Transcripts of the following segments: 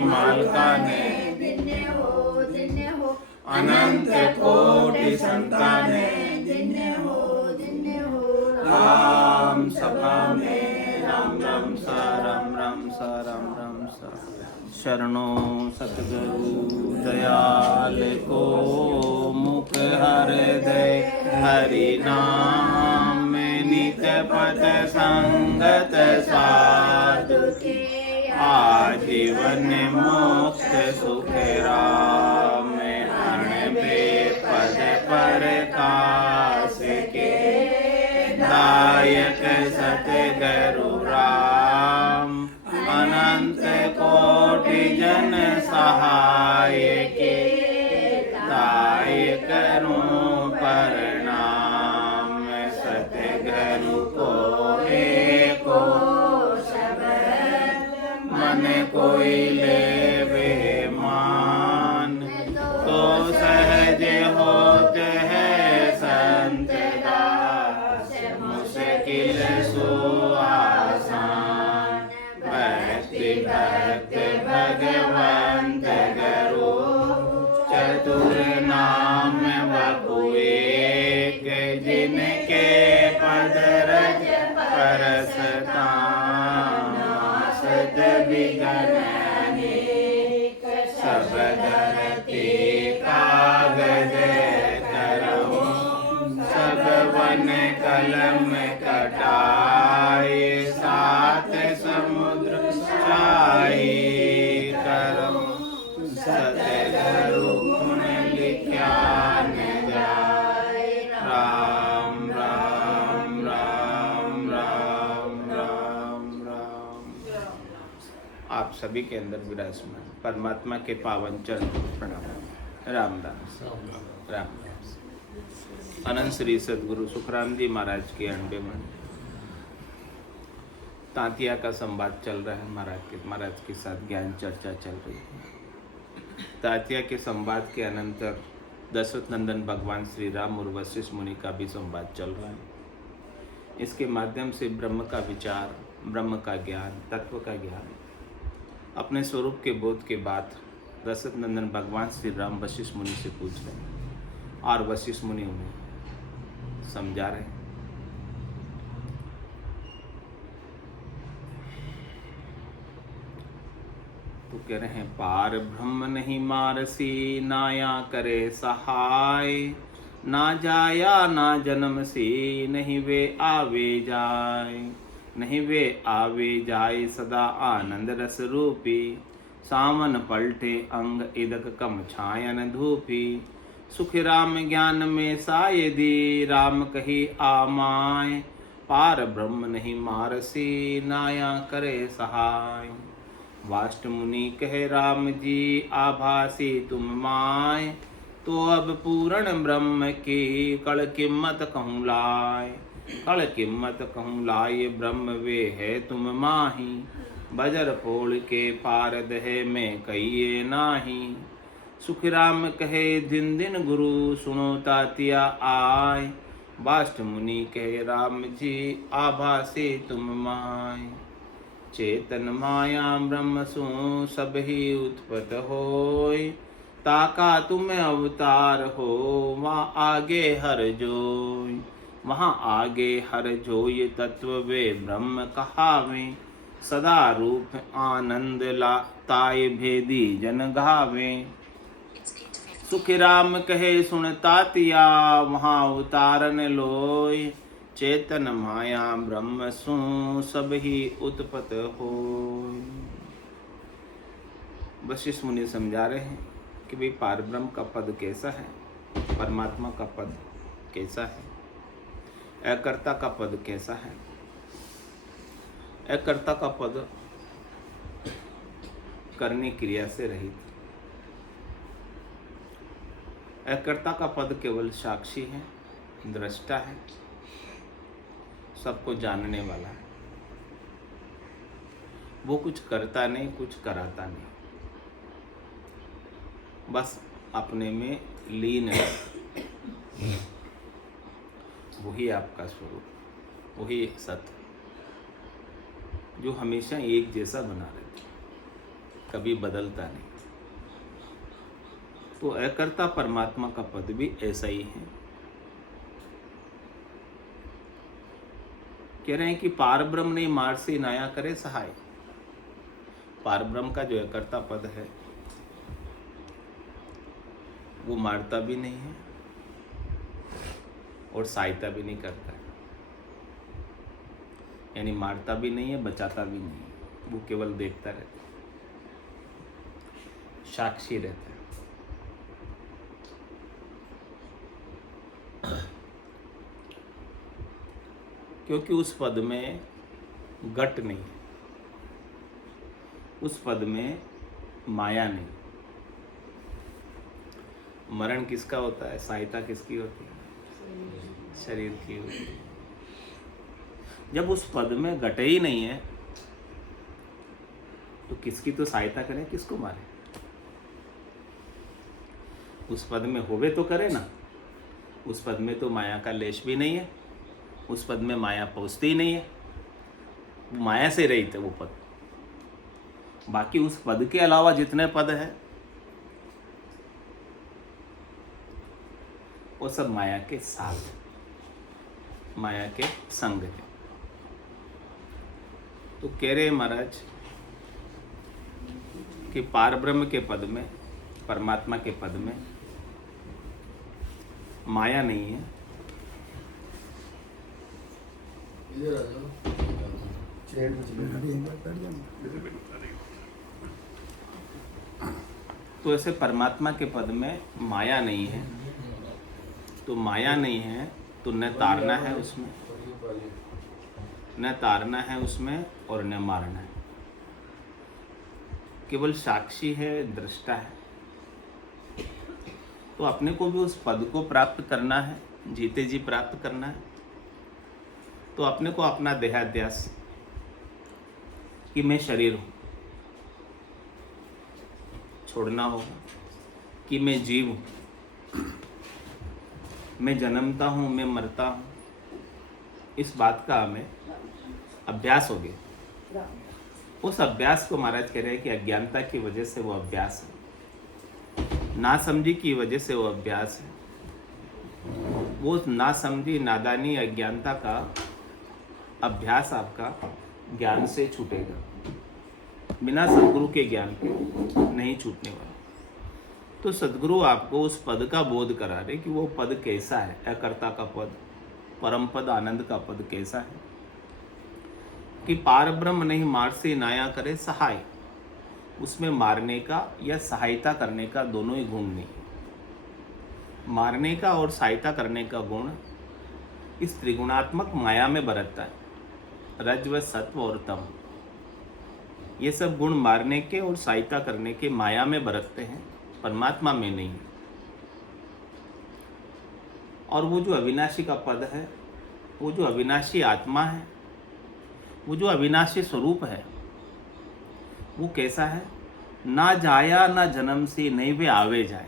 मालकाने अनंत कोटि संताने राम सभा में राम राम सा राम राम सा राम राम सा। शरणो सतगुरु दयाल को मुख हृदय हरि नाम नित पथ संगत साधु आजीवन मोक्ष सुख राम अण बेपद पर कास के दायक सतगुरु राम अनंत कोटि जन सहाय के दायक करूं प्रणाम सतगुरु को एको मन कोई लेवे मान तो सहज होत है संत दास मुश्किल सो आसान भक्ति भक्त भगवंत गुरु चतुर नाम बपु एक जिनके पद रज परसता विघ्न अनेक सब धरती कागज करऊं सब वन कलम कटाए सात समुद्र छाई करऊं सतगुरु गुण लिख्या न जाए राम राम राम राम राम राम। आप सभी के अंदर विराजमान परमात्मा के पावन चरण प्रणाम। राम राम राम। अनंत श्री सदगुरु सुखराम जी महाराज के अंडे में तांतिया का संवाद चल रहा है। महाराज के साथ ज्ञान चर्चा चल रही है। तांतिया के संवाद के अनंतर दशरथ नंदन भगवान श्री राम और वशिष्ठ मुनि का भी संवाद चल रहा है। इसके माध्यम से ब्रह्म का विचार, ब्रह्म का ज्ञान, तत्व का ज्ञान, अपने स्वरूप के बोध के बाद दशरथ नंदन भगवान श्री राम वशिष्ठ मुनि से पूछ रहे हैं और वशिष्ठ मुनि उन्हें समझा रहे हैं। तो कह रहे हैं पार ब्रह्म नहीं मारसी नाया करे सहाय ना जाया ना जन्म सी नहीं वे आवे जाए नहीं वे आवे जाए सदा आनंद रस रूपी सावन पलटे अंग इदक कम छायन धूपी सुख राम ज्ञान में साय दी राम कही आमाय पार ब्रह्म नहीं मारसी नाया करे सहाय। वाष्ट मुनि कहे राम जी आभासी तुम माय तो अब पूर्ण ब्रह्म की कल किम्मत कहूँ लाए कल किम्मत कहूँ लाए ब्रह्म वे है तुम माही बजर फोड़ के पार दहे में कहिए नाही। सुख राम कहे दिन दिन गुरु सुनो तातिया आय वाष्ट मुनि कहे राम जी आभासी तुम माय चेतन माया ब्रह्म सु सब ही उत्पत होय ताका तुम अवतार हो वहाँ आगे हर जोय वहाँ आगे हर जोय तत्व वे ब्रह्म कहावे सदा रूप आनंद लाताय भेदी जन गावे। सुख राम कहे सुन तातिया वहाँ उतारन लोय चेतन माया ब्रह्म सु सब ही उत्पत हो। वशिष्ठ मुनि समझा रहे हैं कि भाई पार ब्रह्म का पद कैसा है, परमात्मा का पद कैसा है, अकर्ता का पद कैसा है। अकर्ता का पद करने क्रिया से रहित, अकर्ता का पद केवल साक्षी है, दृष्टा है, सबको जानने वाला है। वो कुछ करता नहीं, कुछ कराता नहीं, बस अपने में लीन है। वही आपका स्वरूप, वही सत्य जो हमेशा एक जैसा बना रहता है। कभी बदलता नहीं। तो अकर्ता परमात्मा का पद भी ऐसा ही है। कह रहे हैं कि पार ब्रह्म नहीं मार से नाया करे सहाय। पार ब्रह्म का जो अकर्ता पद है वो मारता भी नहीं है और सहायता भी नहीं करता है। यानी मारता भी नहीं है, बचाता भी नहीं है, वो केवल देखता रहता है, साक्षी रहता है। क्योंकि उस पद में घट नहीं है, उस पद में माया नहीं। मरण किसका होता है, सहायता किसकी होती है, शरीर की होती है। जब उस पद में घट ही नहीं है तो किसकी तो सहायता करें, किसको मारे। उस पद में होवे तो करे ना। उस पद में तो माया का लेश भी नहीं है, उस पद में माया पहुंचती ही नहीं है, माया से रहित है वो पद। बाकी उस पद के अलावा जितने पद है वो सब माया के साथ, माया के संग है। तो कह रहे महाराज कि पार ब्रह्म के पद में, परमात्मा के पद में माया नहीं है। तो ऐसे परमात्मा के पद में माया नहीं है। तो माया नहीं है तो न तारना है उसमें, न तारना है उसमें और न मारना है। केवल साक्षी है, दृष्टा है। तो अपने को भी उस पद को प्राप्त करना है, जीते जी प्राप्त करना है। तो अपने को अपना देहाध्यास कि मैं शरीर हूँ छोड़ना होगा, कि मैं जीव हूँ, मैं जन्मता हूँ, मैं मरता हूँ। इस बात का हमें अभ्यास हो गया। उस अभ्यास को महाराज कह रहे हैं कि अज्ञानता की वजह से वो अभ्यास है, नासमझी की वजह से वो अभ्यास है। वो नासमझी, नादानी, अज्ञानता का अभ्यास आपका ज्ञान से छूटेगा, बिना सदगुरु के ज्ञान के नहीं छूटने वाला। तो सदगुरु आपको उस पद का बोध करा रहे कि वो पद कैसा है, अकर्ता का पद, परम पद, आनंद का पद कैसा है। कि पार ब्रह्म नहीं मार से नाया करे सहाय। उसमें मारने का या सहायता करने का दोनों ही गुण नहीं। मारने का और सहायता करने का गुण इस त्रिगुणात्मक माया में बरतता है, रज्व, सत्व और तम। ये सब गुण मारने के और सहायता करने के माया में बरतते हैं, परमात्मा में नहीं। और वो जो अविनाशी का पद है, वो जो अविनाशी आत्मा है, वो जो अविनाशी स्वरूप है, वो कैसा है, ना जाया ना जन्म से नहीं वे आवे जाए।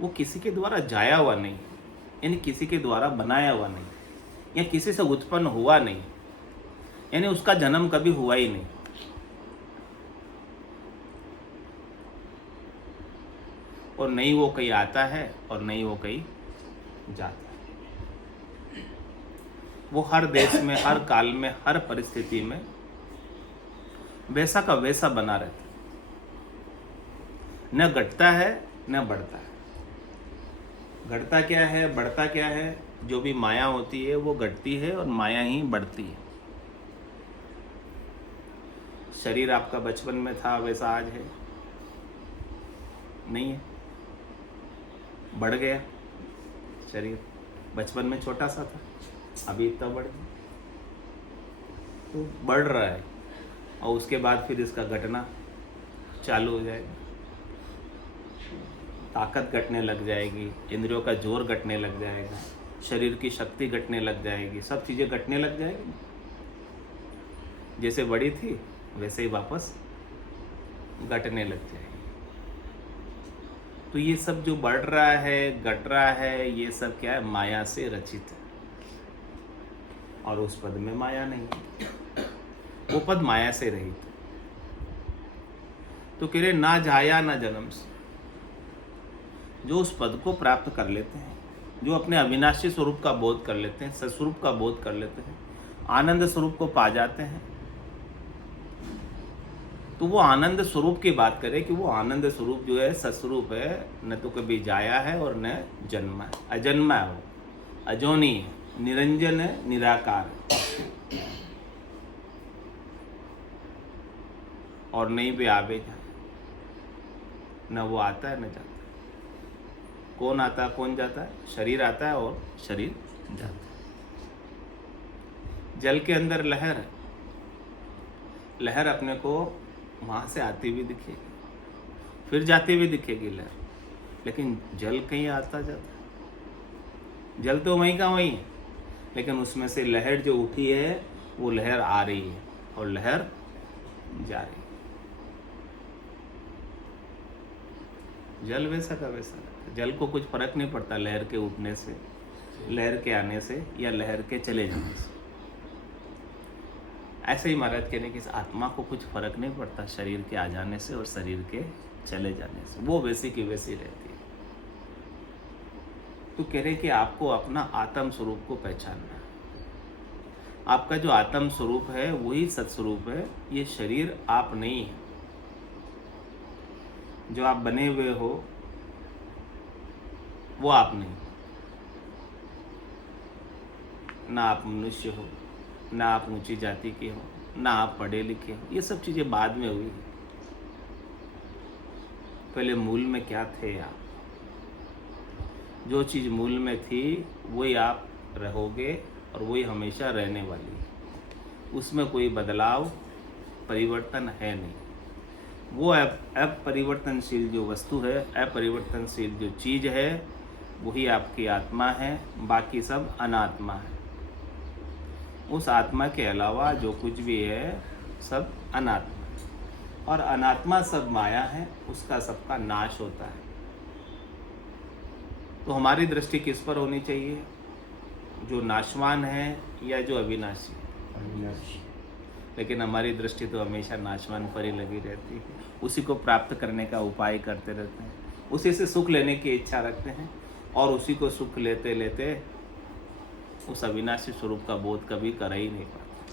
वो किसी के द्वारा जाया हुआ नहीं, यानी किसी के द्वारा बनाया हुआ नहीं, या किसी से उत्पन्न हुआ नहीं, यानी उसका जन्म कभी हुआ ही नहीं। और नहीं वो कहीं आता है और नहीं वो कहीं जाता है। वो हर देश में, हर काल में, हर परिस्थिति में वैसा का वैसा बना रहता है, न घटता है न बढ़ता है। घटता क्या है, बढ़ता क्या है, जो भी माया होती है वो घटती है और माया ही बढ़ती है। शरीर आपका बचपन में था वैसा आज है नहीं है, बढ़ गया। शरीर बचपन में छोटा सा था, अभी इतना बढ़ गया, तो बढ़ रहा है। और उसके बाद फिर इसका घटना चालू हो जाएगा, ताकत घटने लग जाएगी, इंद्रियों का जोर घटने लग जाएगा, शरीर की शक्ति घटने लग जाएगी, सब चीज़ें घटने लग जाएगी। जैसे बड़ी थी वैसे ही वापस घटने लग जाएगी। तो ये सब जो बढ़ रहा है, घट रहा है, ये सब क्या है, माया से रचित है। और उस पद में माया नहीं, वो पद माया से रहित। तो कह रहे ना जाया ना जन्म से। जो उस पद को प्राप्त कर लेते हैं, जो अपने अविनाशी स्वरूप का बोध कर लेते हैं, सत्स्वरूप का बोध कर लेते हैं, आनंद स्वरूप को पा जाते हैं, तो वो आनंद स्वरूप की बात करें कि वो आनंद स्वरूप जो है सत्स्वरूप है, न तो कभी जाया है और न जन्मा है, अजन्मा है, वो अजोनी है, निरंजन है, निराकार है, और नहीं भी आवे जाए, न वो आता है न जाता है। कौन आता है कौन जाता है? शरीर आता है और शरीर जाता है। जल के अंदर लहर है, लहर अपने को वहां से आती हुई दिखेगी, फिर जाती हुई दिखेगी लहर, लेकिन जल कहीं आता जाता है। जल तो वहीं का वहीं है, लेकिन उसमें से लहर जो उठी है वो लहर आ रही है और लहर जा रही है। जल वैसा का वैसा, जल को कुछ फर्क नहीं पड़ता लहर के उठने से, लहर के आने से या लहर के चले जाने से। ऐसे ही महाराज कहने की इस आत्मा को कुछ फर्क नहीं पड़ता शरीर के आ जाने से और शरीर के चले जाने से, वो वैसी की वैसी रहती है। तो कह रहे कि आपको अपना आत्म स्वरूप को पहचानना है। आपका जो आत्म स्वरूप है वही सत्स्वरूप है, ये शरीर आप नहीं है। जो आप बने हुए हो वो आप नहीं, ना आप मनुष्य हो, ना आप ऊंची जाति के हो, ना आप पढ़े लिखे हो। ये सब चीजें बाद में हुई है। पहले मूल में क्या थे आप? जो चीज मूल में थी वही आप रहोगे और वही हमेशा रहने वाली है। उसमें कोई बदलाव परिवर्तन है नहीं। वो अपरिवर्तनशील जो वस्तु है, अपरिवर्तनशील जो चीज है, वही आपकी आत्मा है, बाकी सब अनात्मा है। उस आत्मा के अलावा जो कुछ भी है सब अनात्मा है, और अनात्मा सब माया है, उसका सबका नाश होता है। तो हमारी दृष्टि किस पर होनी चाहिए? जो नाशवान है या जो अविनाशी? अविनाशी। लेकिन हमारी दृष्टि तो हमेशा नाशवान पर ही लगी रहती है। उसी को प्राप्त करने का उपाय करते रहते हैं, उसी से सुख लेने की इच्छा रखते हैं, और उसी को सुख लेते लेते उस अविनाशी स्वरूप का बोध कभी कर ही नहीं पाते।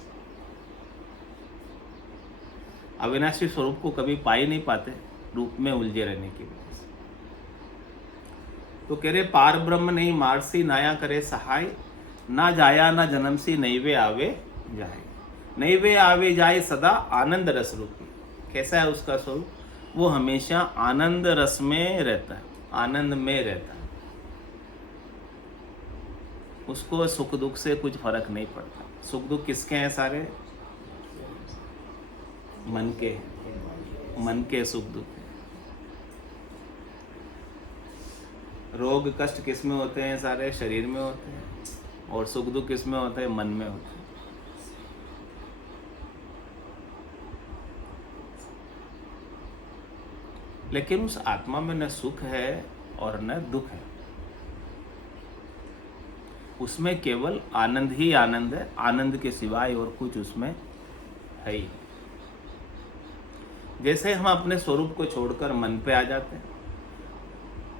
अविनाशी स्वरूप को कभी पा ही नहीं पाते, रूप में उलझे रहने की वजह से। तो कह रहे पार ब्रह्म नहीं मारसी नाया करे सहाय, ना जाया ना जन्म सी नैवे आवे जाए। नैवे आवे जाए सदा आनंद रस रूपी। कैसा है उसका स्वरूप? वो हमेशा आनंद रस में रहता है, आनंद में रहता है। उसको सुख दुख से कुछ फर्क नहीं पड़ता। सुख दुख किसके हैं? सारे मन के, मन के सुख दुख हैं। रोग कष्ट किस में होते हैं? सारे शरीर में होते हैं। और सुख दुख किस में होते हैं? मन में होते हैं। लेकिन उस आत्मा में न सुख है और न दुख है, उसमें केवल आनंद ही आनंद है। आनंद के सिवाय और कुछ उसमें है ही। जैसे हम अपने स्वरूप को छोड़कर मन पे आ जाते हैं,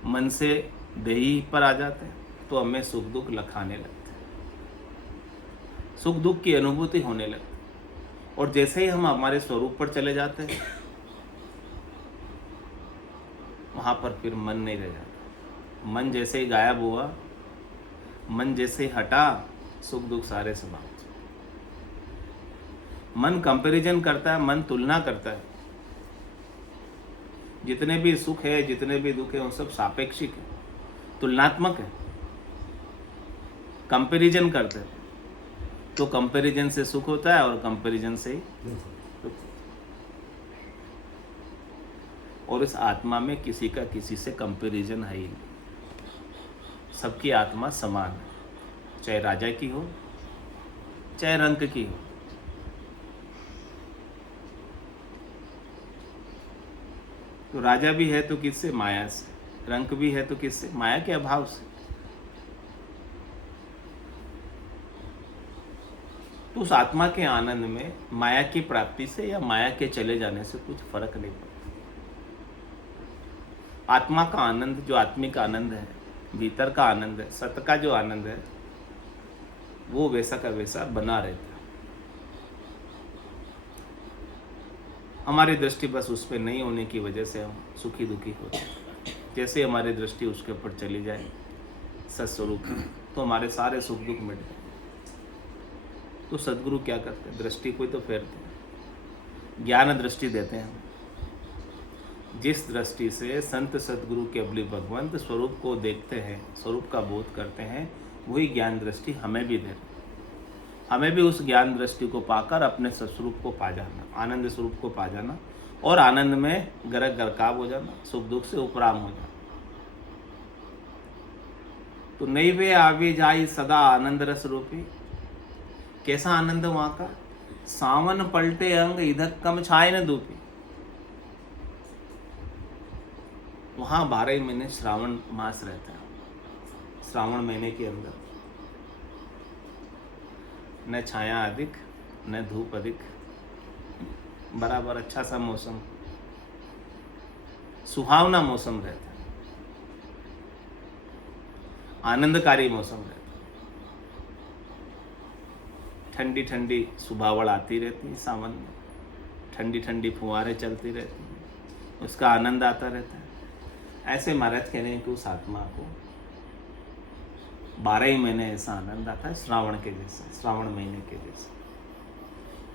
मन से देही पर आ जाते हैं, तो हमें सुख दुख लखाने लगते हैं, सुख दुख की अनुभूति होने लगती है। और जैसे ही हम हमारे स्वरूप पर चले जाते हैं, वहां पर फिर मन नहीं रह जाता। मन जैसे ही गायब हुआ, मन जैसे ही हटा, सुख दुख सारे समाप्त। मन कंपैरिजन करता है, मन तुलना करता है। जितने भी सुख है, जितने भी दुख है, वो सब सापेक्षिक है, तुलनात्मक है। कंपैरिजन करते हैं तो कंपैरिजन से सुख होता है और कंपैरिजन से ही दुख। और इस आत्मा में किसी का किसी से कंपैरिजन है ही नहीं। सबकी आत्मा समान है, चाहे राजा की हो चाहे रंक की हो। तो राजा भी है तो किससे? माया से। रंक भी है तो किससे? माया के अभाव से। तो उस आत्मा के आनंद में माया की प्राप्ति से या माया के चले जाने से कुछ फर्क नहीं पड़ता। आत्मा का आनंद, जो आत्मिक आनंद है, भीतर का आनंद है, सत्य का जो आनंद है, वो वैसा का वैसा बना रहता है। हमारी दृष्टि बस उस पर नहीं होने की वजह से हम सुखी दुखी होते हैं। जैसे हमारी दृष्टि उसके ऊपर चली जाए सत्स्वरूप, तो हमारे सारे सुख दुख मिट जाए। तो सद्गुरु क्या करते हैं? दृष्टि को तो फेरते हैं, ज्ञान दृष्टि देते हैं। जिस दृष्टि से संत सद्गुरु केवली भगवंत स्वरूप को देखते हैं, स्वरूप का बोध करते हैं, वही ज्ञान दृष्टि हमें भी देते हैं। हमें भी उस ज्ञान दृष्टि को पाकर अपने सत्स्वरूप को पा जाना, आनंद स्वरूप को पा जाना, और आनंद में गरक गरकाब हो जाना, सुख दुख से उपराम हो जाना। तो नैवे आवे जाई सदा आनंद रस रूपी। कैसा आनंद वहां का? सावन पलटे अंग इधर कम छाए न धूपी। वहां 12 महीने श्रावण मास रहता है। श्रावण महीने के अंदर न छाया अधिक न धूप अधिक, बराबर अच्छा सा मौसम, सुहावना मौसम रहता है, आनंदकारी मौसम रहता है। ठंडी ठंडी सुबावड़ आती रहती है सावन में, ठंडी ठंडी फुहारें चलती रहती हैं, उसका आनंद आता रहता है। ऐसे महाराज कह रहे हैं कि उस आत्मा को 12 ही महीने ऐसा आनंद आता है, श्रावण के जैसा, श्रावण महीने के जैसा।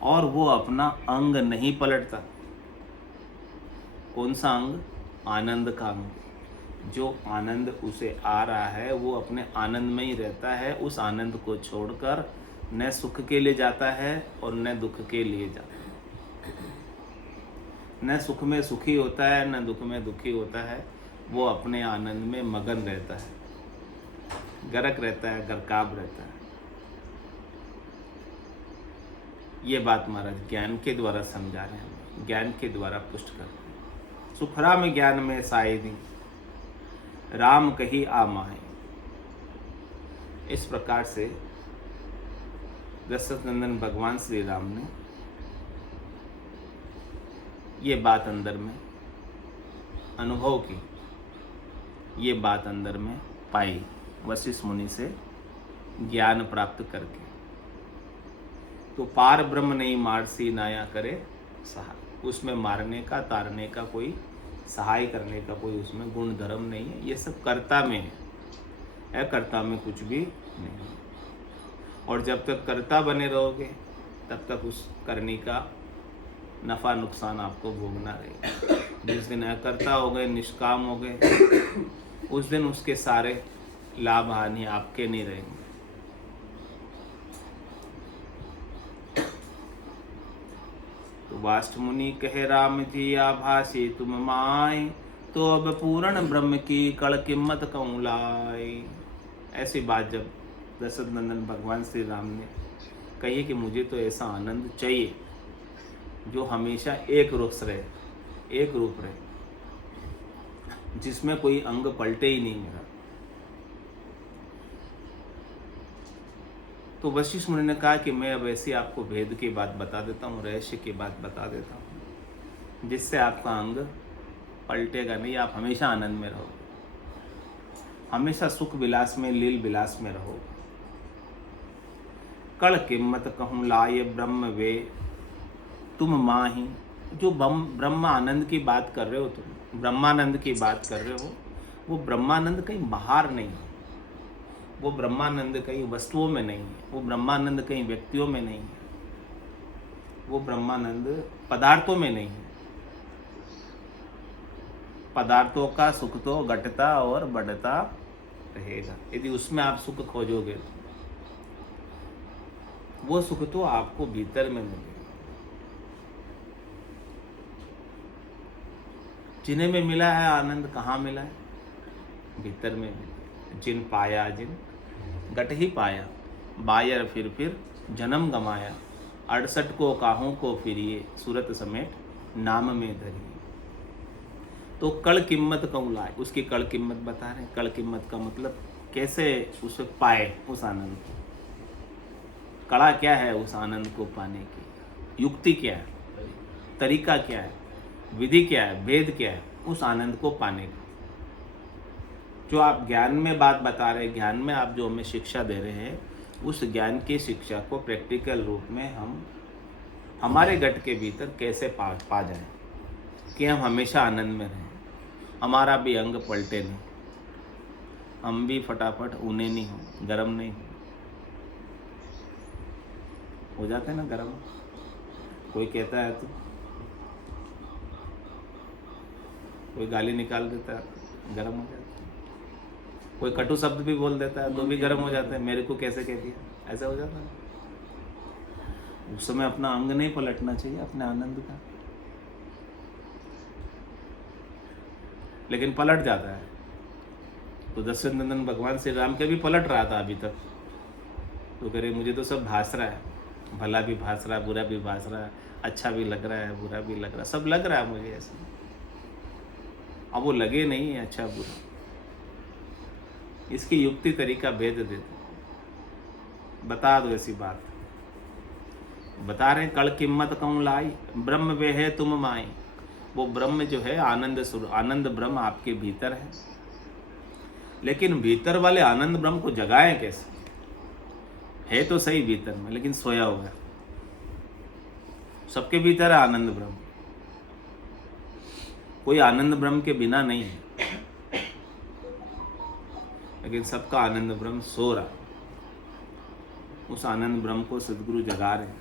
और वो अपना अंग नहीं पलटता। कौन सा अंग? आनंद का अंग। जो आनंद उसे आ रहा है वो अपने आनंद में ही रहता है। उस आनंद को छोड़कर न सुख के लिए जाता है और न दुख के लिए जाता है। न सुख में सुखी होता है न दुख में दुखी होता है। वो अपने आनंद में मगन रहता है, गरक रहता है, गरकाब रहता है। ये बात महाराज ज्ञान के द्वारा समझा रहे हैं, ज्ञान के द्वारा पुष्ट कर रहे हैं। सुखरा में ज्ञान में साइदी राम कही आ माहे। इस प्रकार से दशरथ नंदन भगवान श्री राम ने ये बात अंदर में अनुभव की, ये बात अंदर में पाई वशिष्ठ मुनि से ज्ञान प्राप्त करके। तो पार ब्रह्म नहीं मारसी नाया करे सहाय। उसमें मारने का, तारने का कोई, सहाय करने का कोई उसमें गुण धर्म नहीं है। ये सब कर्ता में है, कर्ता में कुछ भी नहीं है। और जब तक कर्ता बने रहोगे तब तक उस करने का नफ़ा नुकसान आपको भोगना रहेगा। जिस दिन अकर्ता हो गए, निष्काम हो गए, उस दिन उसके सारे लाभ हानि आपके नहीं रहेंगे। तो वाष्ठ मुनि कहे राम जी आभासी तुम माए, तो अब पूर्ण ब्रह्म की कड़ किम्मत कहूँ लाए। ऐसी बात जब दशरथ नंदन भगवान श्री राम ने कही कि मुझे तो ऐसा आनंद चाहिए जो हमेशा एक रूप रहे, एक रूप रहे, जिसमें कोई अंग पलटे ही नहीं मेरा। तो वशिष्ठ मुनि ने कहा कि मैं अब ऐसी आपको भेद की बात बता देता हूँ, रहस्य की बात बता देता हूँ, जिससे आपका अंग पलटेगा नहीं। आप हमेशा आनंद में रहो, हमेशा सुख विलास में, लील विलास में रहो। कड़ किम्मत कहूँ लाए ब्रह्म वे तुम माही। जो ब्रह्म आनंद की बात कर रहे हो, तुम ब्रह्मानंद की बात कर रहे हो, वो ब्रह्मानंद कहीं बाहर नहीं है, वो ब्रह्मानंद कहीं वस्तुओं में नहीं है, वो ब्रह्मानंद कहीं व्यक्तियों में नहीं है, वो ब्रह्मानंद पदार्थों में नहीं है। पदार्थों का सुख तो घटता और बढ़ता रहेगा। यदि उसमें आप सुख खोजोगे तो वो सुख तो आपको भीतर में मिलेगा। जिन्हें में मिला है आनंद, कहाँ मिला है? भीतर में मिला। जिन पाया जिन घट ही पाया, बायर फिर जन्म गमाया। 68 को काहों को फिरिए, सूरत समेत नाम में धरिए। तो कड़ किम्मत कहूँ लाए, उसकी कड़ किम्मत बता रहे हैं। कड़ किम्मत का मतलब कैसे उसे पाए, उस आनंद को। कड़ा क्या है उस आनंद को पाने की? युक्ति क्या है? तरीका क्या है? विधि क्या है? भेद क्या है उस आनंद को पाने का? जो आप ज्ञान में बात बता रहे हैं, ज्ञान में आप जो हमें शिक्षा दे रहे हैं, उस ज्ञान की शिक्षा को प्रैक्टिकल रूप में हम हमारे गट के भीतर कैसे पा जाएं कि हम हमेशा आनंद में रहें, हमारा भी अंग पलटे नहीं, हम भी फटाफट ऊने नहीं हो, गरम नहीं हो जाते हैं ना गरम। कोई कहता है तो कोई गाली निकाल देता है, गरम हो जाता है। कोई कटु शब्द भी बोल देता है तो भी गरम हो जाते हैं, मेरे को कैसे कह दिया, ऐसा हो जाता है। उस समय अपना अंग नहीं पलटना चाहिए, अपने आनंद का, लेकिन पलट जाता है। तो दशरथ नंदन भगवान श्री राम के भी पलट रहा था अभी तक, तो कह रहे मुझे तो सब भास रहा है, भला भी भास रहा है, बुरा भी भास रहा है, अच्छा भी लग रहा है, बुरा भी लग रहा है, सब लग रहा है मुझे ऐसा। अब वो लगे नहीं है अच्छा बुरा, इसकी युक्ति तरीका भेद दे दो, बता दो ऐसी बात। बता रहे कल किम्मत कौन लाई, ब्रह्म वे है तुम माई। वो ब्रह्म जो है आनंद ब्रह्म आपके भीतर है, लेकिन भीतर वाले आनंद ब्रह्म को जगाएं कैसे? है तो सही भीतर में, लेकिन सोया हुआ है। सबके भीतर है आनंद ब्रह्म, कोई आनंद ब्रह्म के बिना नहीं है, लेकिन सबका आनंद ब्रह्म सो रहा। उस आनंद ब्रह्म को सदगुरु जगा रहे हैं।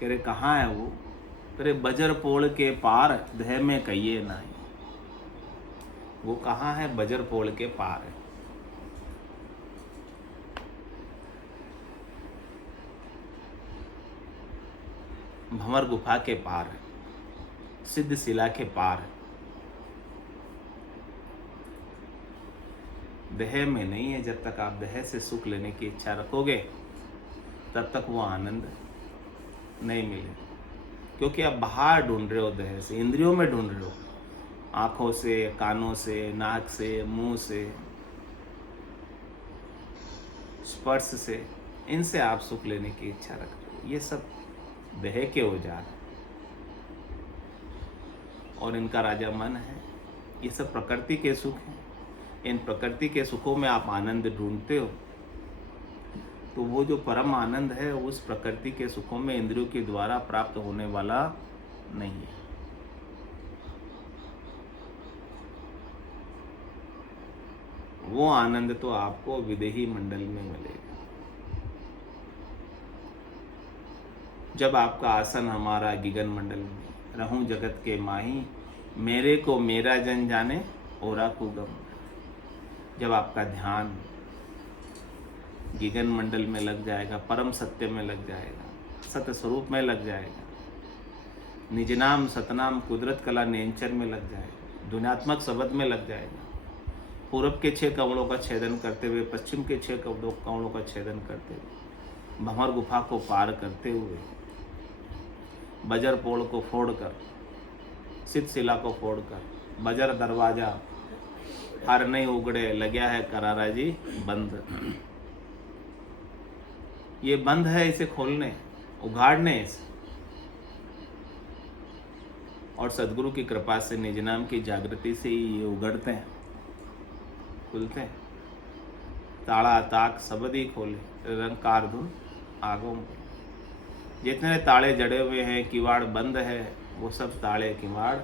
कह रहे कहाँ है वो? कह रहे बजर पोड़ के पार देह में कहिए नहीं। वो कहाँ है? बजर पोड़ के पार है। भंवर गुफा के पार है, सिद्ध शिला के पार है। देह में नहीं है। जब तक आप देह से सुख लेने की इच्छा रखोगे तब तक वो आनंद नहीं मिलेगा, क्योंकि आप बाहर ढूंढ रहे हो, देह से, इंद्रियों में ढूंढ रहे हो, आंखों से, कानों से, नाक से, मुंह से, स्पर्श से, इनसे आप सुख लेने की इच्छा रख रहे हो। ये सब देह के औजार हैं और इनका राजा मन है। ये सब प्रकृति के सुख हैं। इन प्रकृति के सुखों में आप आनंद ढूंढते हो, तो वो जो परम आनंद है उस प्रकृति के सुखों में इंद्रियों के द्वारा प्राप्त होने वाला नहीं है। वो आनंद तो आपको विदेही मंडल में मिलेगा। जब आपका आसन हमारा गिगन मंडल में, रहूं जगत के माही, मेरे को मेरा जन जाने ओरा कुगम। जब आपका ध्यान गिगन मंडल में लग जाएगा, परम सत्य में लग जाएगा, सत्य स्वरूप में लग जाएगा, निज नाम सतनाम कुदरत कला नेंचर में लग जाएगा, दुनियात्मक शब्द में लग जाएगा, पूरब के 6 कमलों का छेदन करते हुए, पश्चिम के 6 कमलों का छेदन करते हुए, भंवर गुफा को पार करते हुए, बजर पोड़ को फोड़कर, सिद्ध शिला को फोड़कर, बजर दरवाजा हर नहीं उगड़े, लग्या है करारा जी बंद। ये बंद है, इसे खोलने, उघाड़ने इसे। और सदगुरु की कृपा से, निज नाम की जागृति से ही ये उगड़ते हैं, खुलते हैं। ताड़ा ताक सबदी खोले, रंकार धुन आगों में। जितने ताले जड़े हुए हैं, किवाड़ बंद है, वो सब ताले किवाड़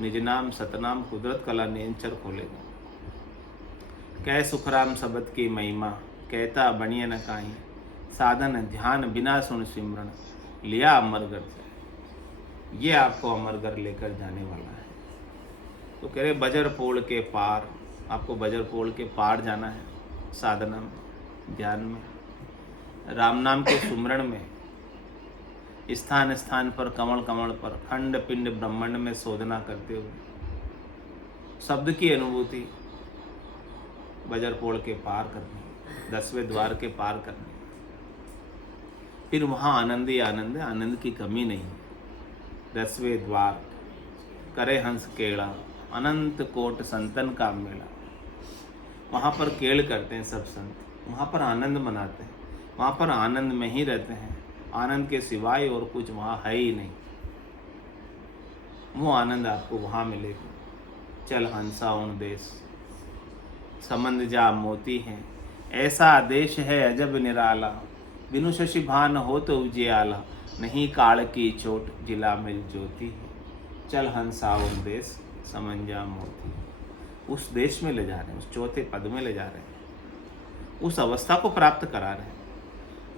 निज नाम सतनाम कुदरत कला नेंचर खोलेगा। कै सुखराम शब्द की महिमा, कहता बनिए न काहीं, साधन ध्यान बिना सुन सिमरन, लिया अमरगर से। ये आपको अमरगर लेकर जाने वाला है। तो कह रहे बजर पोड़ के पार, आपको बजर पोड़ के पार जाना है। साधना में, ध्यान में, राम नाम के सुमरण में, स्थान स्थान पर, कमल कमल पर, खंड पिंड ब्रह्मांड में शोधना करते हुए, शब्द की अनुभूति बजर पोड़ के पार करनी, 10वें द्वार के पार करनी। फिर वहाँ आनंद ही आनंद है, आनंद की कमी नहीं है। 10वें द्वार करे हंस केड़ा, अनंत कोट संतन का मेला। वहाँ पर केड़ करते हैं सब संत, वहाँ पर आनंद मनाते हैं, वहाँ पर आनंद में ही रहते हैं। आनंद के सिवाय और कुछ वहाँ है ही नहीं। वो आनंद आपको वहाँ मिलेगा। चल हंसा उन देश, समंद जा मोती हैं, ऐसा देश है अजब निराला, बिनु शशि भान हो तो उजियाला, नहीं काल की चोट जिला मिल ज्योति है, चल हंसा उन देश समंद जा मोती। उस देश में ले जा रहे हैं, उस चौथे पद में ले जा रहे हैं, उस अवस्था को प्राप्त करा रहे हैं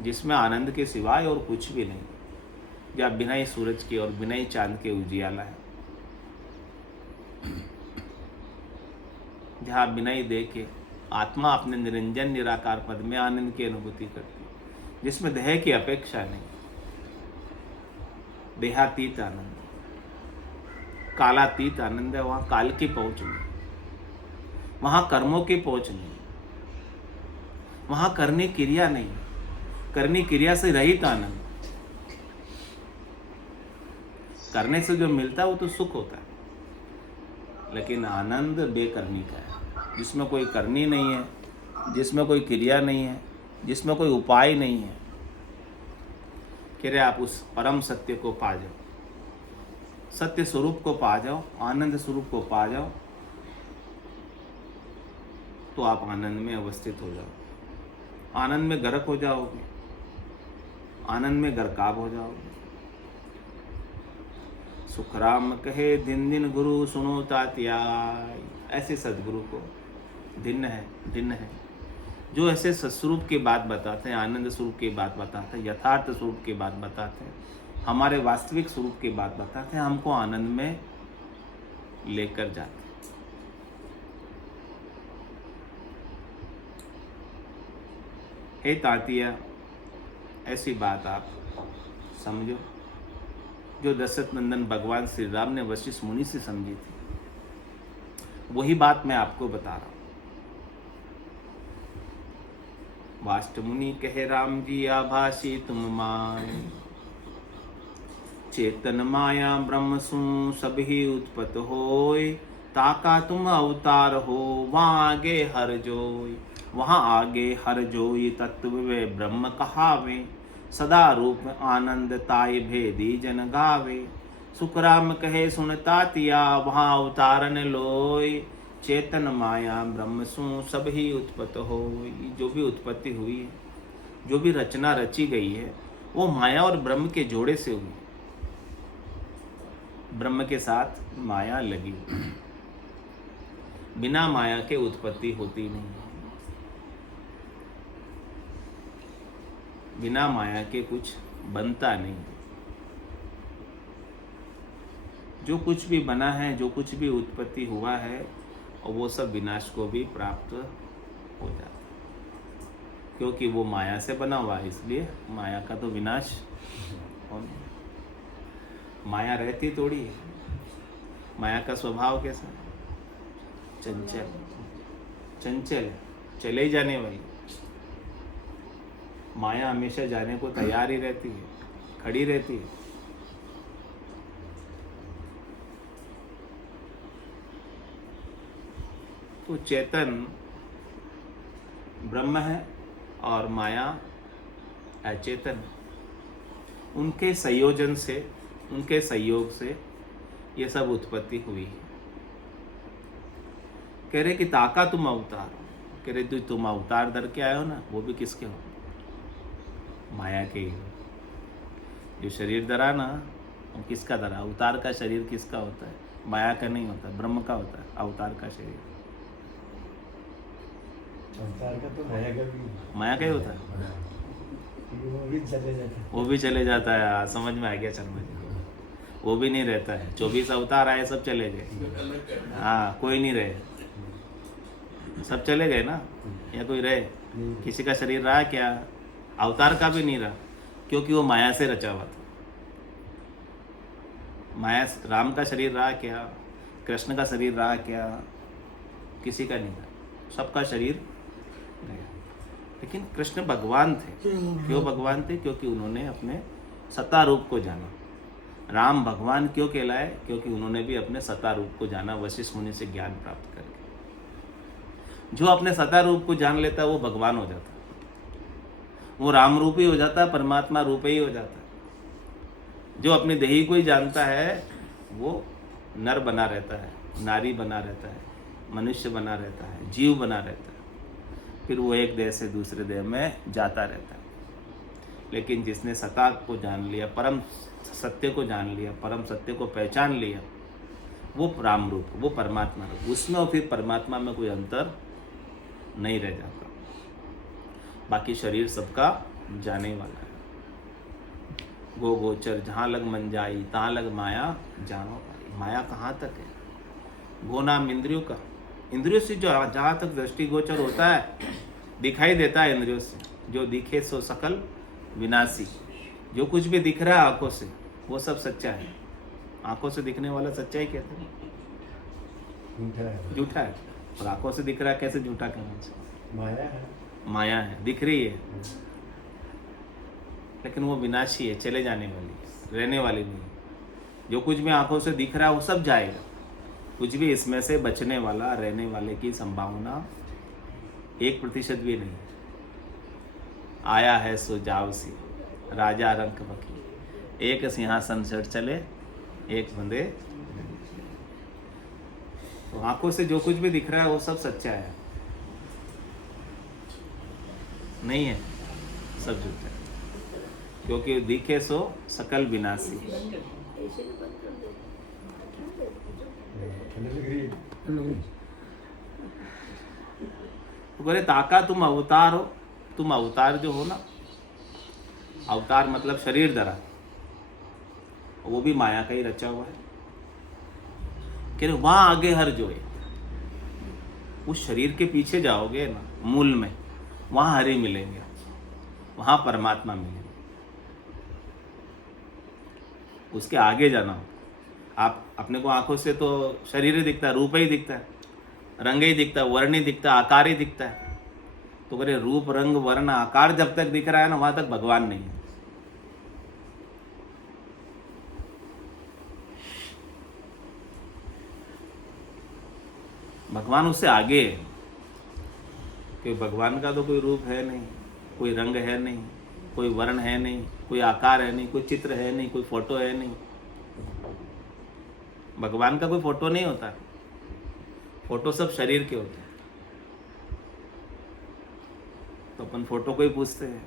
जिसमें आनंद के सिवाय और कुछ भी नहीं, जहाँ बिना ही सूरज के और बिना ही चांद के उजियाला है, जहाँ बिना ही देखे आत्मा अपने निरंजन निराकार पद में आनंद की अनुभूति करती है, जिसमें देह की अपेक्षा नहीं, देहातीत आनंद, कालातीत आनंद है। वहाँ काल की पहुँच नहीं, वहाँ कर्मों की पहुँच नहीं, वहाँ करने क्रिया नहीं, करनी क्रिया से रहित आनंद। करने से जो मिलता है वो तो सुख होता है, लेकिन आनंद बेकर्मी का है, जिसमें कोई करनी नहीं है, जिसमें कोई क्रिया नहीं है, जिसमें कोई उपाय नहीं है। कह रहे आप उस परम सत्य को पा जाओ, सत्य स्वरूप को पा जाओ, आनंद स्वरूप को पा जाओ, तो आप आनंद में अवस्थित हो जाओ, आनंद में गर्क हो जाओगे, आनंद में गर्काब हो जाओगे। सुखराम कहे दिन दिन गुरु सुनो तात्याय, ऐसे सदगुरु को दिन है जो ऐसे सत्स्वरूप की बात बताते हैं, आनंद स्वरूप की बात बताते हैं, यथार्थ स्वरूप की बात बताते हैं, हमारे वास्तविक स्वरूप की बात बताते हैं, हमको आनंद में लेकर जाते हैं। हे तातिया, ऐसी बात आप समझो जो दशरथ नंदन भगवान श्री राम ने वशिष्ठ मुनि से समझी थी, वही बात मैं आपको बता रहा हूं। वाष्ट मुनि कहे राम जी आभासी तुम माय, चेतन माया ब्रह्म सु सभी उत्पत होय, ताका तुम अवतार हो वहाँ आगे हर जोय, वहाँ आगे हर जोई तत्व वे ब्रह्म कहावे, सदा रूप आनंद ताय भेदी जन गावे। सुखराम कहे सुन तातिया वहाँ अवतारन लोय, चेतन माया ब्रह्म सु सब ही उत्पत्त हो। जो भी उत्पत्ति हुई है, जो भी रचना रची गई है, वो माया और ब्रह्म के जोड़े से हुई, ब्रह्म के साथ माया लगी, बिना माया के उत्पत्ति होती नहीं, बिना माया के कुछ बनता नहीं। जो कुछ भी बना है, जो कुछ भी उत्पत्ति हुआ है, और वो सब विनाश को भी प्राप्त हो जाता है, क्योंकि वो माया से बना हुआ है, इसलिए माया का तो विनाश होना। माया रहती थोड़ी है, माया का स्वभाव कैसा? चंचल, चंचल, चले ही जाने वाली। माया हमेशा जाने को तैयार ही रहती है, खड़ी रहती है। तो चेतन ब्रह्म है और माया अचेतन, उनके संयोजन से, उनके संयोग से ये सब उत्पत्ति हुई है। कह रहे कि ताका तुम अवतार, कह रहे तुम अवतार धर के आए हो ना, वो भी किसके हो? माया के ही। जो शरीर धरा ना, वो किसका धरा? अवतार का शरीर किसका होता है? माया का नहीं होता, ब्रह्म का होता है अवतार का शरीर। अवतार का तो माया का ही होता है, वो भी चले जाता है। हाँ, समझ में आ गया शर्मा जी, वो भी नहीं रहता है। 24 अवतार आए, सब चले गए। हाँ, कोई नहीं रहे, सब चले गए ना, या कोई रहे? किसी का शरीर रहा क्या? अवतार का भी नहीं रहा, क्योंकि वो माया से रचा हुआ था। माया, राम का शरीर रहा क्या? कृष्ण का शरीर रहा क्या? किसी का नहीं रहा, सबका शरीर गया। लेकिन कृष्ण भगवान थे। क्यों भगवान थे? क्योंकि उन्होंने अपने सत्ता रूप को जाना। राम भगवान क्यों कहलाए? क्योंकि उन्होंने भी अपने सत्ता रूप को जाना, वशिष्ठ मुनि से ज्ञान प्राप्त करके। जो अपने सत्ता रूप को जान लेता है वो भगवान हो जाता है, वो राम रूप ही हो जाता है, परमात्मा रूप ही हो जाता है। जो अपने देही को ही जानता है वो नर बना रहता है, नारी बना रहता है, मनुष्य बना रहता है, जीव बना रहता है, फिर वो एक देह से दूसरे देह में जाता रहता है। लेकिन जिसने सत्ता को जान लिया, परम सत्य को जान लिया, परम सत्य को पहचान लिया, वो राम रूप, वो परमात्मा रूप, उसमें और फिर परमात्मा में कोई अंतर नहीं रह जाता। बाकी शरीर सबका जाने वाला है। गो गोचर जहाँ लग मन जाई, तहाँ लग माया जानो पाई। माया कहाँ तक है? गो नाम इंद्रियों का, इंद्रियों से जो जहाँ तक दृष्टि गोचर होता है, दिखाई देता है इंद्रियों से, जो दिखे सो सकल विनाशी। जो कुछ भी दिख रहा है आंखों से, वो सब सच्चा है। आंखों से दिखने वाला सच्चा ही कहते हैं, झूठा है। और आंखों से दिख रहा है, कैसे झूठा कहना? माया है, माया है, दिख रही है, लेकिन वो विनाशी है, चले जाने वाली, रहने वाली नहीं। जो कुछ भी आंखों से दिख रहा है वो सब जाएगा। कुछ भी इसमें से बचने वाला, रहने वाले की संभावना 1% भी नहीं। आया है सो जाओ सी, राजा रंक बकी, एक सिंहासन चढ़ चले, एक बंदे। तो आंखों से जो कुछ भी दिख रहा है वो सब सच्चा है, नहीं है, सब झूठा है। क्योंकि दिखे सो सकल विनाशी। तो बोले ताका तुम अवतार हो, तुम अवतार जो हो ना, अवतार मतलब शरीर धरा, वो भी माया का ही रचा हुआ है। कह रहे वहां आगे हर जो है, उस शरीर के पीछे जाओगे ना, मूल में, वहां हरि मिलेंगे, वहां परमात्मा मिलेंगे। उसके आगे जाना हो। आप अपने को आंखों से तो शरीर ही दिखता है, रूप ही दिखता है, रंग ही दिखता है, वर्ण ही दिखता है, आकार ही दिखता है। तो करे रूप रंग वर्ण आकार जब तक दिख रहा है ना, वहां तक भगवान नहीं है। भगवान उससे आगे है, क्योंकि भगवान का तो कोई रूप है नहीं, कोई रंग है नहीं, कोई वर्ण है नहीं, कोई आकार है नहीं, कोई चित्र है नहीं, कोई फोटो है नहीं। भगवान का कोई फोटो नहीं होता, फोटो सब शरीर के होते हैं। तो अपन फोटो को ही पूछते हैं,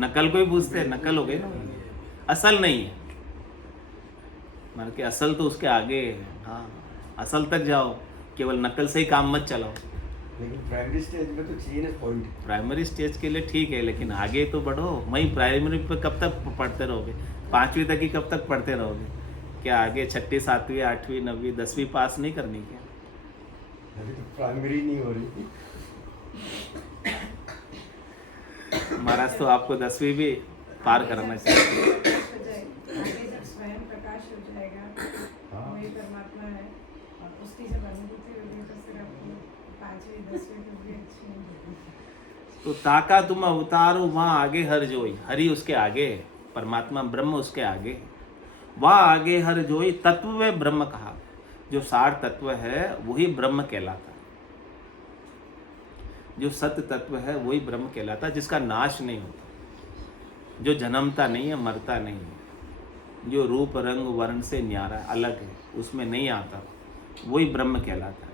नकल को ही पूछते हैं, नकल हो गई ना, असल नहीं है। मान के असल तो उसके आगे है। हाँ, असल तक जाओ, केवल नकल से ही काम मत चलाओ। लेकिन प्राइमरी स्टेज में तो चाहिए ना पॉइंट। प्राइमरी स्टेज के लिए ठीक है, लेकिन आगे तो बढ़ो। वहीं प्राइमरी पे कब तक पढ़ते रहोगे? 5वीं तक ही कब तक पढ़ते रहोगे? क्या आगे 6ठी 7वीं 8वीं 9वीं 10वीं पास नहीं करनी क्या? अभी तो प्राइमरी नहीं हो रही। महाराज तो आपको 10वीं भी पार करना चाहिए। स्वयं प्रकाश हो जाएगा, वही परमात्मा है, और उसकी जब अनुभूति होगी तो फिर आपको 5वीं 10वीं को भी अच्छी होगी। तो ताका तुम अवतार हो, वहाँ आगे हर जोई, हरि उसके आगे, परमात्मा ब्रह्म उसके आगे, वहाँ आगे हर जोई। तत्व व ब्रह्म कहा, जो सार तत्व है वही ब्रह्म कहलाता है। जो सत्य तत्व है वही ब्रह्म कहलाता है, जिसका नाश नहीं होता, जो जन्मता नहीं है, मरता नहीं है, जो रूप रंग वर्ण से न्यारा अलग है, उसमें नहीं आता, वही ब्रह्म कहलाता है।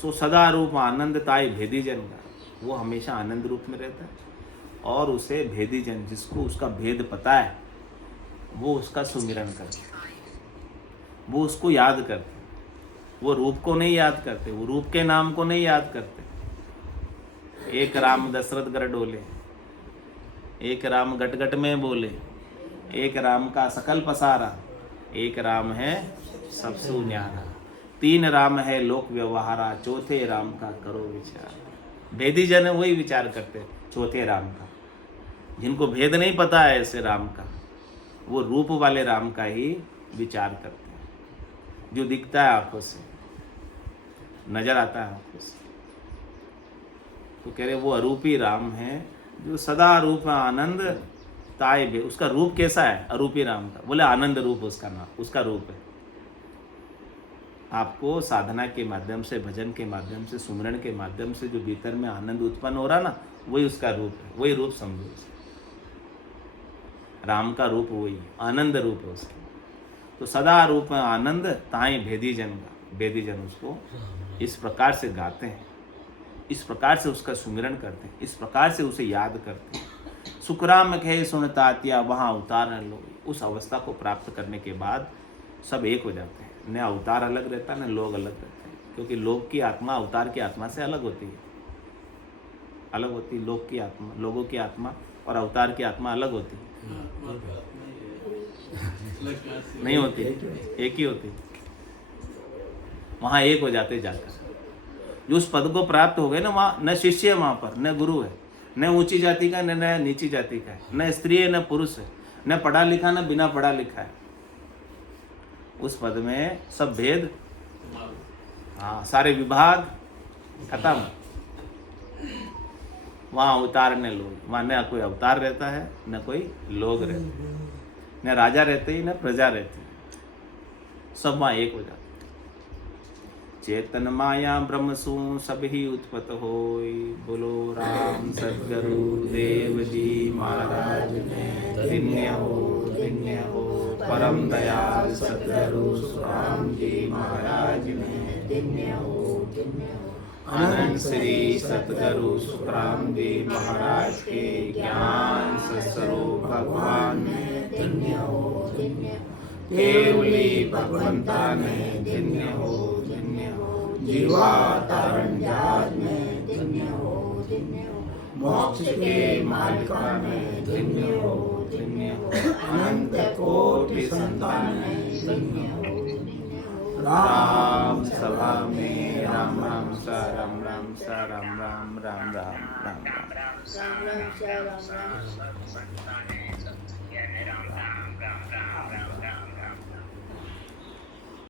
सो सदा रूप आनंद ताई भेदी जन का, वो हमेशा आनंद रूप में रहता है। और उसे भेदी जन, जिसको उसका भेद पता है, वो उसका सुमिरन करते, वो उसको याद करते। वो रूप को नहीं याद करते, वो रूप के नाम को नहीं याद करते। एक राम दशरथ गर डोले, एक राम गट गट में बोले, एक राम का सकल पसारा, एक राम है सबसु न्यारा, 3 राम है लोक व्यवहारा, चौथे राम का करो विचार। भेदी जन वही विचार करते चौथे राम का, जिनको भेद नहीं पता है ऐसे राम का, वो रूप वाले राम का ही विचार करते हैं, जो दिखता है आंखों से, नजर आता है आंखों से। तो कह रहे वो अरूपी राम है, जो सदा रूप आनंद ताए बे। उसका रूप कैसा है? अरूपी राम का। बोले आनंद रूप उसका नाम, उसका रूप है। आपको साधना के माध्यम से, भजन के माध्यम से, सुमरण के माध्यम से जो भीतर में आनंद उत्पन्न हो रहा ना, वही उसका रूप है, वही रूप समझो। राम का रूप वही आनंद रूप है उसका। तो सदा रूप आनंद ताई भेदी जन का, भेदी जन उसको इस प्रकार से गाते हैं, इस प्रकार से उसका सुमिरन करते हैं, इस प्रकार से उसे याद करते हैं। सुखराम कहे सुन तातिया वहाँ अवतार न लोग। उस अवस्था को प्राप्त करने के बाद सब एक हो जाते हैं, न अवतार अलग रहता है न लोग अलग रहते हैं, क्योंकि लोग की आत्मा अवतार की आत्मा से अलग होती है, अलग होती है। लोग की आत्मा, लोगों की आत्मा और अवतार की आत्मा अलग होती है, नहीं होती, एक ही होती। वहाँ एक हो जाते जाकर। जो उस पद को प्राप्त हो गए ना, वहाँ न शिष्य है, वहाँ पर न गुरु है, न ऊंची जाति का न नीची जाति का है, न स्त्री है न पुरुष है, न पढ़ा लिखा न बिना पढ़ा लिखा है। उस पद में सब भेद, हाँ, सारे विभाग खत्म। वहाँ अवतार न लोग, वहाँ न कोई अवतार रहता है न कोई लोग रहते हैं, न राजा रहते ही न प्रजा रहती, सब वहाँ एक हो जाते। चेतन माया ब्रह्म सु सब ही उत्पत होय। बोलो राम सद्गुरु देव जी महाराज ने धन्य हो परम दयाल सद्गुरु सुराम जी महाराज ने धन्य हो। अनंत श्री सद्गुरु सुखराम जी महाराज के ज्ञान स्वरूप भगवान ने धन्य हो। केवली भगवंता ने धन्य हो। जीवावतारण जात में धन्य हो। मोक्ष के मालिका में धन्य हो। अनंत कोटि संतान में धन्य हो। राम सभा में राम राम सा राम राम सा राम राम राम राम राम राम।